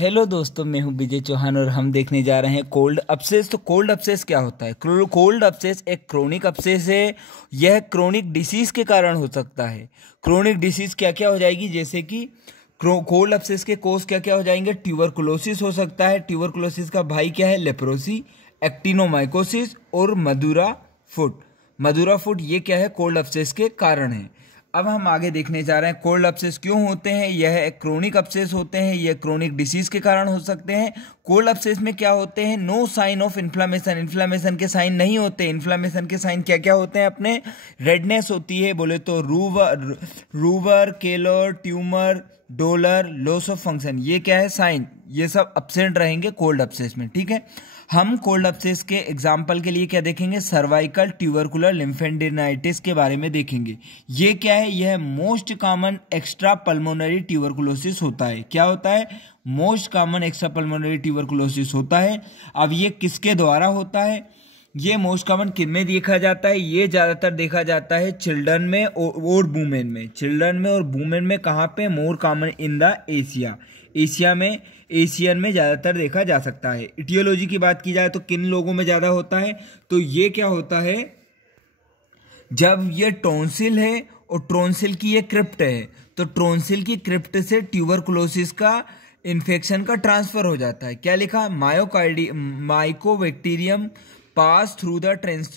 Hello दोस्तों, मैं हूं विजय चौहान और हम देखने जा रहे हैं कोल्ड अपसेस। तो कोल्ड अपसेस क्या होता है? कोल्ड अपसेस एक क्रोनिक अपसेस है। यह क्रोनिक डिसीज के कारण हो सकता है। क्रोनिक डिसीज क्या क्या हो जाएगी, जैसे कि कोल्ड अपसेस के कोज क्या क्या हो जाएंगे? ट्यूबरकुलोसिस हो सकता है। ट्यूबरकुलोसिस का भाई क्या है? लेप्रोसी, एक्टिनोमाइकोसिस और मदुरा फुट। मदुरा फुट ये क्या है? कोल्ड अपसेस के कारण है। अब हम आगे देखने जा रहे हैं कोल्ड अपसेस क्यों होते हैं। यह एक क्रोनिक अपसेस होते हैं, यह क्रोनिक डिसीज के कारण हो सकते हैं। कोल्ड अपसेस में क्या होते हैं? No sign of inflammation. Inflammation के साइन नहीं होते। इन्फ्लामेशन के साइन क्या क्या होते हैं अपने? रेडनेस होती है, बोले तो rover, Keller, tumour, dolour, loss of function, ये क्या है? साइन। ये सब एब्सेंट रहेंगे कोल्ड अपसेस में। ठीक है, हम कोल्ड अपसेस के एग्जाम्पल के लिए क्या देखेंगे? सर्वाइकल ट्यूबरकुलर लिम्फेडेनाइटिस के बारे में देखेंगे। ये क्या है? यह most common extra pulmonary tuberculosis होता है। क्या होता है? Most common extra pulmonary tuberculosis होता है। अब ये किसके द्वारा होता है? ये मोस्ट कॉमन किन में देखा जाता है? ये ज़्यादातर देखा जाता है चिल्ड्रन में और वुमेन में। चिल्ड्रन में और वुमेन में कहाँ पे? More common in the Asia. Asia में, एशियन में ज़्यादातर देखा जा सकता है। इटियोलॉजी की बात की जाए तो किन लोगों में ज़्यादा होता है? तो ये क्या होता है, जब ये टॉन्सिल है और टॉन्सिल की ये क्रिप्ट है, तो टॉन्सिल की क्रिप्ट से ट्यूबरकुलोसिस का इन्फेक्शन का ट्रांसफर हो जाता है। क्या लिखा? Mycobacterium pass through the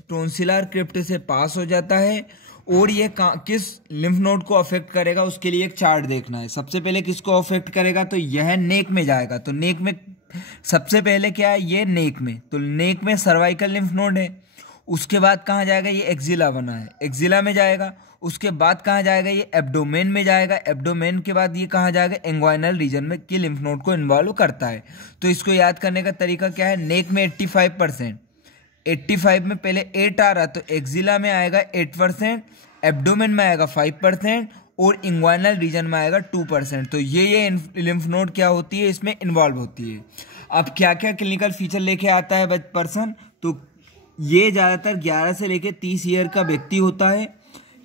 tonsillar crypt से पास हो जाता है। और ये किस लिम्फ नोड को अफेक्ट करेगा, उसके लिए एक चार्ट देखना है। सबसे पहले किसको अफेक्ट करेगा? तो यह नेक में जाएगा। तो नेक में सबसे पहले क्या है? ये नेक में, तो नेक में सर्वाइकल लिम्फ नोड है। उसके बाद कहाँ जाएगा? ये एक्जिला बना है, एक्जिला में जाएगा। उसके बाद कहाँ जाएगा? ये एब्डोमेन में जाएगा। एब्डोमेन के बाद ये कहाँ जाएगा? इंग्वाइनल रीजन में, की लिम्फ नोड को इन्वॉल्व करता है। तो इसको याद करने का तरीका क्या है? नेक में 85%, 85 में पहले 8 आ रहा, तो एक्जिला में आएगा 8%, एब्डोमेन में आएगा 5% और इंग्वाइनल रीजन में आएगा 2%। तो ये लिम्फ नोड क्या होती है? इसमें इन्वॉल्व होती है। अब क्या क्या क्लिनिकल फीचर लेके आता है पर्सन? तो ये ज़्यादातर 11 से लेके 30 ईयर का व्यक्ति होता है,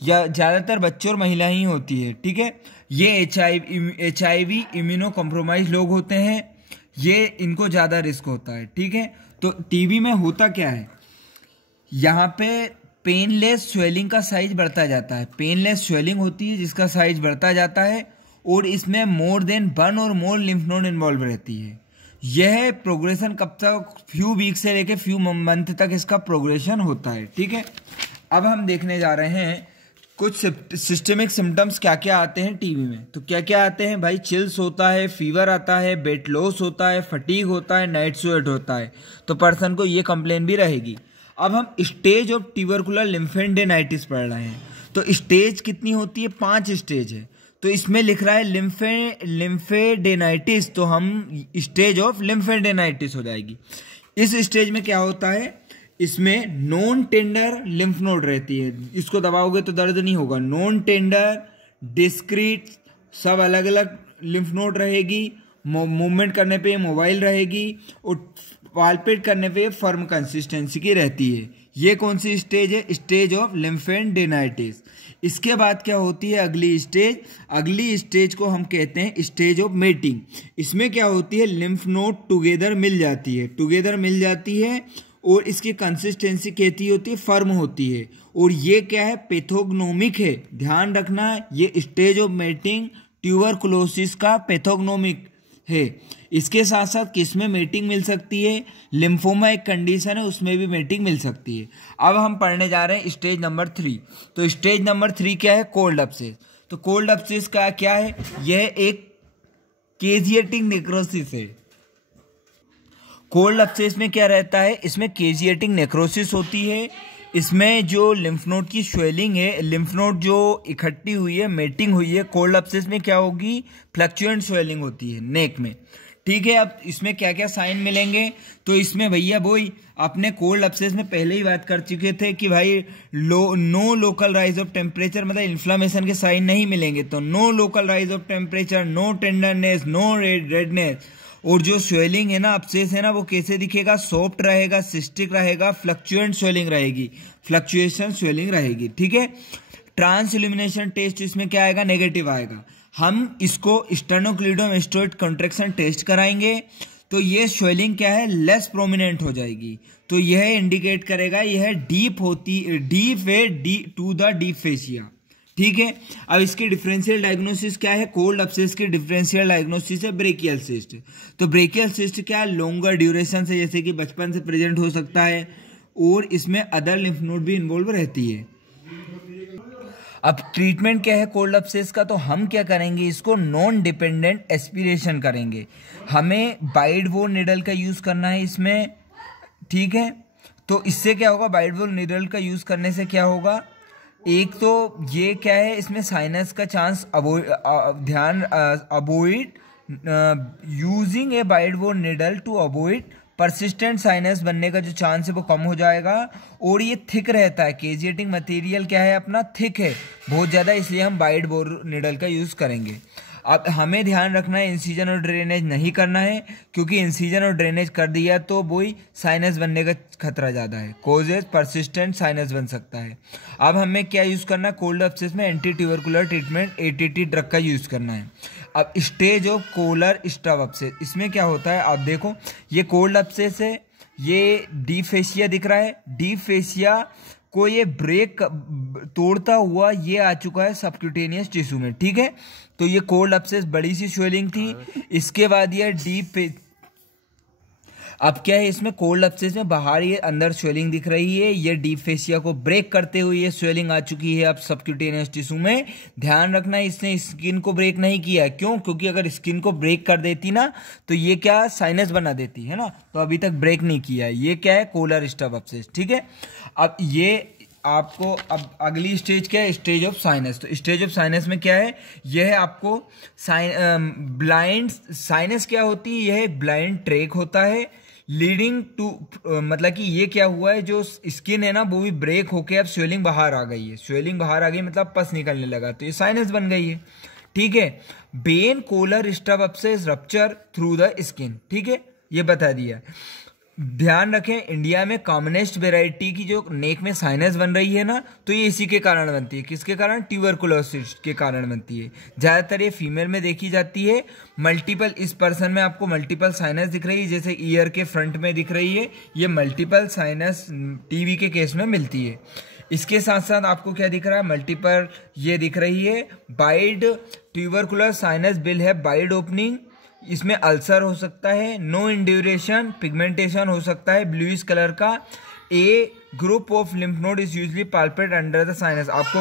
या ज़्यादातर बच्चे और महिला ही होती है। ठीक है, ये HIV इम्यूनो कॉम्प्रोमाइज लोग होते हैं, ये इनको ज़्यादा रिस्क होता है। ठीक है, तो टीबी में होता क्या है? यहाँ पे पेनलेस स्वेलिंग का साइज बढ़ता जाता है। पेनलेस स्वेलिंग होती है जिसका साइज बढ़ता जाता है, और इसमें मोर देन 1 और मोर लिम्फ नोड इन्वॉल्व रहती है। यह प्रोग्रेशन कब तक? फ्यू वीक से लेके फ्यू मंथ तक इसका प्रोग्रेशन होता है। ठीक है, अब हम देखने जा रहे हैं कुछ सिस्टमिक सिम्टम्स क्या क्या आते हैं टीबी में। तो क्या क्या आते हैं भाई? चिल्स होता है, फीवर आता है, वेट लॉस होता है, फटीग होता है, नाइट स्वेट होता है। तो पर्सन को ये कंप्लेन भी रहेगी। अब हम स्टेज ऑफ ट्यूबरकुलर लिम्फेडेनाइटिस पढ़ रहे हैं। तो स्टेज कितनी होती है? 5 स्टेज है। तो इसमें लिख रहा है लिम्फेडेनाइटिस, तो हम स्टेज ऑफ लिम्फेडेनाइटिस हो जाएगी। इस स्टेज में क्या होता है? इसमें नॉन टेंडर लिम्फ नोड रहती है। इसको दबाओगे तो दर्द नहीं होगा। नॉन टेंडर, डिस्क्रीट, सब अलग अलग लिम्फ नोड रहेगी। मूवमेंट करने पे मोबाइल रहेगी और पाल्पेट करने पे फर्म कंसिस्टेंसी की रहती है। ये कौन सी स्टेज है? Stage of lymphadenitis. इसके बाद क्या होती है अगली स्टेज? अगली स्टेज को हम कहते हैं स्टेज ऑफ मेटिंग। इसमें क्या होती है? लिम्फ नोड टुगेदर मिल जाती है, टुगेदर मिल जाती है, और इसकी कंसिस्टेंसी कैसी होती है? फर्म होती है। और ये क्या है? पैथोग्नोमिक है। ध्यान रखना, ये स्टेज ऑफ मेटिंग ट्यूबरकुलोसिस का पैथोग्नोमिक है। इसके साथ साथ किसमें मेटिंग मिल सकती है? लिम्फोमा एक कंडीशन है, उसमें भी मेटिंग मिल सकती है। अब हम पढ़ने जा रहे हैं स्टेज नंबर 3। तो स्टेज नंबर 3 क्या है? कोल्ड अपसेस। तो कोल्ड अपसेस का क्या है? यह एक केजिएटिक नेक्रोसिस है। कोल्ड अपसेस में क्या रहता है? इसमें केजिएटिक नेक्रोसिस होती है। इसमें जो लिम्फ नोड की स्वेलिंग है, लिम्फ नोड जो इकट्ठी हुई है, मेटिंग हुई है, कोल्ड अपसेस में क्या होगी? फ्लक्चुएंट स्वेलिंग होती है नेक में। ठीक है, अब इसमें क्या क्या साइन मिलेंगे? तो इसमें भैया वही अपने कोल्ड अपसेस में पहले ही बात कर चुके थे कि भाई no local rise of temperature, मतलब इन्फ्लामेशन के साइन नहीं मिलेंगे। तो no local rise of temperature, no tenderness, no redness, और जो स्वेलिंग है ना, अपसेस है ना, वो कैसे दिखेगा? सॉफ्ट रहेगा, सिस्टिक रहेगा, फ्लक्चुएंट स्वेलिंग रहेगी, फ्लक्चुएशन स्वेलिंग रहेगी। ठीक है, ट्रांस इल्यूमिनेशन टेस्ट इसमें क्या आएगा? नेगेटिव आएगा। हम इसको स्टेनोक्लीडोमास्टोइड कॉन्ट्रैक्शन टेस्ट कराएंगे तो ये स्वेलिंग क्या है, लेस प्रोमिनेंट हो जाएगी। तो यह इंडिकेट करेगा यह डीप है टू द डीप फेसिया। ठीक है, अब इसकी डिफरेंशियल डायग्नोसिस क्या है, कोल्ड एब्सेस की डिफरेंशियल डायग्नोसिस है ब्रेकियल सिस्ट। तो ब्रेकियल सिस्ट क्या है, लॉन्गर ड्यूरेशन से, जैसे कि बचपन से प्रेजेंट हो सकता है और इसमें अदर लिम्फ नोड भी इन्वॉल्व रहती है। अब ट्रीटमेंट क्या है कोल्ड एब्सेस का, तो हम क्या करेंगे, इसको नॉन डिपेंडेंट एस्पिरेशन करेंगे। हमें बाइड बोर निडल का यूज करना है इसमें। ठीक है, तो इससे क्या होगा, बाइड बोर निडल का यूज करने से क्या होगा, एक तो ये क्या है, इसमें साइनस का chance avoid using a wide bore needle to avoid persistent sinus बनने का जो चांस है वो कम हो जाएगा। और ये थिक रहता है, केजिएटिंग मटेरियल क्या है अपना, थिक है बहुत ज़्यादा, इसलिए हम बाइड बोर निडल का यूज़ करेंगे। अब हमें ध्यान रखना है इंसिजन और ड्रेनेज नहीं करना है, क्योंकि इंसिजन और ड्रेनेज कर दिया तो वही साइनस बनने का खतरा ज़्यादा है, कोजेज परसिस्टेंट साइनस बन सकता है। अब हमें क्या यूज़ करना है, कोल्ड एब्सेस में anti tubercular treatment ATT drug का यूज़ करना है। अब stage of collar stud abscess, इसमें क्या होता है, आप देखो ये कोल्ड एब्सेस है, ये डीप फेसिया दिख रहा है, डीप फेसिया को ये ब्रेक तोड़ता हुआ ये आ चुका है सबक्यूटेनियस टिश्यू में। ठीक है, तो ये कोल्ड एब्सेस बड़ी सी स्वेलिंग थी, इसके बाद ये अब क्या है, इसमें कोल्ड एब्सेस में बाहर ये अंदर स्वेलिंग दिख रही है, ये डीप फेसिया को ब्रेक करते हुए ये स्वेलिंग आ चुकी है अब सबक्यूटेनियस टिश्यू में। ध्यान रखना है इसने स्किन को ब्रेक नहीं किया है, क्यों, क्योंकि अगर स्किन को ब्रेक कर देती ना तो ये क्या साइनस बना देती है ना, तो अभी तक ब्रेक नहीं किया है। ये क्या है, कोलर स्टब एब्सेस। ठीक है, अब ये आपको अब अगली स्टेज क्या है, स्टेज ऑफ साइनस। तो स्टेज ऑफ साइनस में क्या है, यह है आपको ब्लाइंड साइनस क्या होती है, यह एक ब्लाइंड ट्रैक होता है लीडिंग टू, मतलब कि ये क्या हुआ है, जो स्किन है ना वो भी ब्रेक होके अब स्वेलिंग बाहर आ गई है, स्वेलिंग बाहर आ गई मतलब पस निकलने लगा, तो ये साइनस बन गई है। ठीक है, when collar stud abscess rupture through the skin. ठीक है, ये बता दिया। ध्यान रखें, इंडिया में कॉमनेस्ट वेराइटी की जो नेक में साइनस बन रही है ना, तो ये इसी के कारण बनती है, किसके कारण, ट्यूबरकुलोसिस के कारण बनती है। ज़्यादातर ये फीमेल में देखी जाती है। मल्टीपल, इस पर्सन में आपको मल्टीपल साइनस दिख रही है, जैसे ईयर के फ्रंट में दिख रही है, ये मल्टीपल साइनस टीबी के केस में मिलती है। इसके साथ साथ आपको क्या दिख रहा है, मल्टीपल ये दिख रही है, बाइड ट्यूबरकुलर साइनस बिल है, बाइड ओपनिंग, इसमें अल्सर हो सकता है, नो इंड्यूरेशन, पिगमेंटेशन हो सकता है ब्लूइश कलर का। A group of lymph node is usually palpate under the sinus. आपको